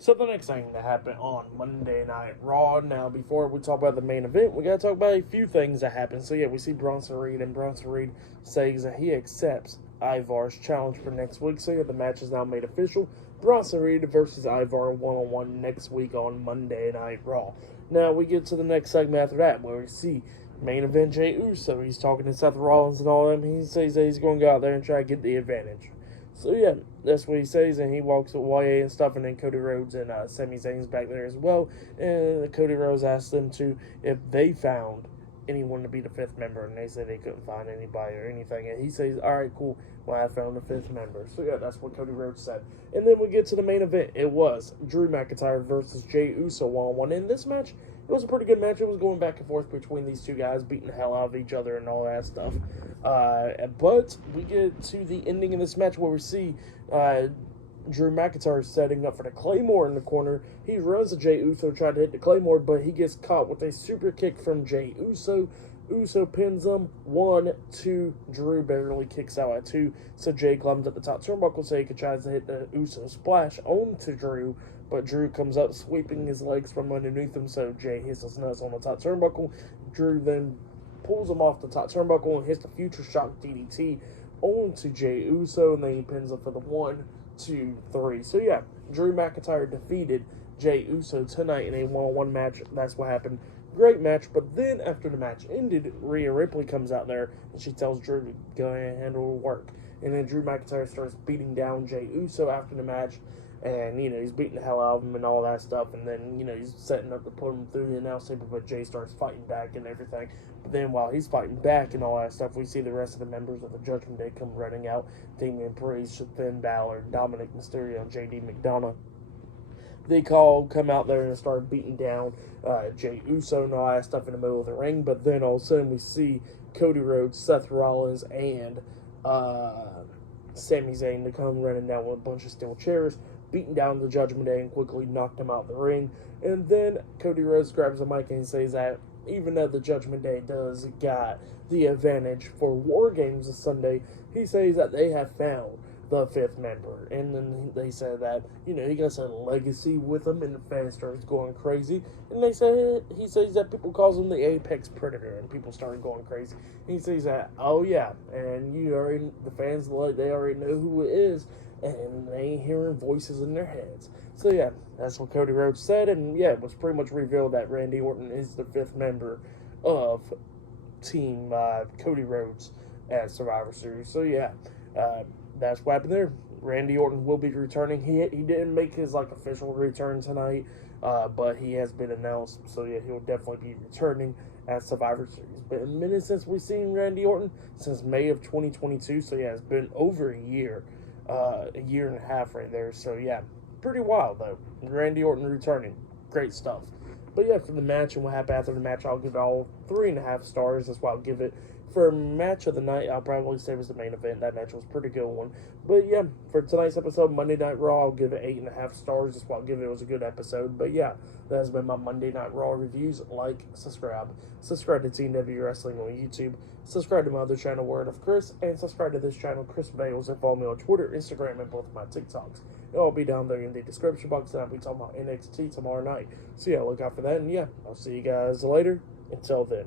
So the next thing that happened on Monday Night Raw. Now, before we talk about the main event, we gotta talk about a few things that happened. So yeah, we see Bronson Reed, and Bronson Reed says that he accepts Ivar's challenge for next week. So yeah, the match is now made official. Bronson Reed versus Ivar one-on-one next week on Monday Night Raw. Now we get to the next segment after that, where we see main event Jey Uso. He's talking to Seth Rollins and all them. He says that he's going to go out there and try to get the advantage. So yeah, that's what he says, and he walks away and stuff, and then Cody Rhodes and Sami Zayn's back there as well, and Cody Rhodes asked them if they found anyone to be the fifth member, and they said they couldn't find anybody or anything, and he says, alright, cool, well, I found the fifth member. So yeah, that's what Cody Rhodes said. And then we get to the main event. It was Drew McIntyre versus Jey Uso one-on-one. In this match, it was a pretty good match. It was going back and forth between these two guys, beating the hell out of each other and all that stuff. But we get to the ending of this match where we see Drew McIntyre setting up for the Claymore in the corner. He runs to Jey Uso, trying to hit the Claymore, but he gets caught with a super kick from Jey Uso. Uso pins him. 1, 2. Drew barely kicks out at 2. So Jey climbs up the top turnbuckle so he can try to hit the Uso splash onto Drew. But Drew comes up sweeping his legs from underneath him, so Jey hits his nuts on the top turnbuckle. Drew then pulls him off the top turnbuckle and hits the Future Shock DDT onto Jey Uso, and then he pins him for the 1, 2, 3. So yeah, Drew McIntyre defeated Jey Uso tonight in a one-on-one match. That's what happened. Great match, but then after the match ended, Rhea Ripley comes out there and she tells Drew to go ahead and handle work. And then Drew McIntyre starts beating down Jey Uso after the match, and he's beating the hell out of him and all that stuff. And then he's setting up to put him through the announce table, but Jey starts fighting back and everything. But then while he's fighting back and all that stuff, we see the rest of the members of the Judgment Day come running out: Damian Priest, Finn Balor, Dominic Mysterio, and JD McDonough. They come out there and start beating down Jey Uso and all that stuff in the middle of the ring. But then all of a sudden we see Cody Rhodes, Seth Rollins, and Sami Zayn to come running down with a bunch of steel chairs, beating down the Judgment Day and quickly knocked him out of the ring. And then Cody Rhodes grabs the mic and says that even though the Judgment Day does got the advantage for War Games this Sunday, he says that they have found the fifth member. And then they said that, he got a legacy with him, and the fans started going crazy. And he says that people calls him the Apex Predator, and people started going crazy. And he says that, oh yeah, and the fans, they already know who it is, and they ain't hearing voices in their heads. So yeah, that's what Cody Rhodes said, and yeah, it was pretty much revealed that Randy Orton is the fifth member of Team Cody Rhodes at Survivor Series. So yeah, that's what happened there. Randy Orton will be returning. He didn't make his official return tonight, but he has been announced. So yeah, he'll definitely be returning at Survivor Series. It's been a minute since we've seen Randy Orton, since May of 2022. So yeah, it's been over a year and a half right there. So yeah, pretty wild though. Randy Orton returning, great stuff. But yeah, for the match and what happened after the match, I'll give it all 3.5 stars. That's why I'll give it. For match of the night, I'll probably say it was the main event. That match was a pretty good one. But yeah, for tonight's episode, Monday Night Raw, I'll give it 8.5 stars. That's why I'll give it. It was a good episode. But yeah, that has been my Monday Night Raw reviews. Like, subscribe. Subscribe to TNW Wrestling on YouTube. Subscribe to my other channel, Word of Chris. And subscribe to this channel, Chris Bales. And follow me on Twitter, Instagram, and both of my TikToks. It'll all be down there in the description box. And I'll be talking about NXT tomorrow night. So yeah, look out for that. And yeah, I'll see you guys later. Until then.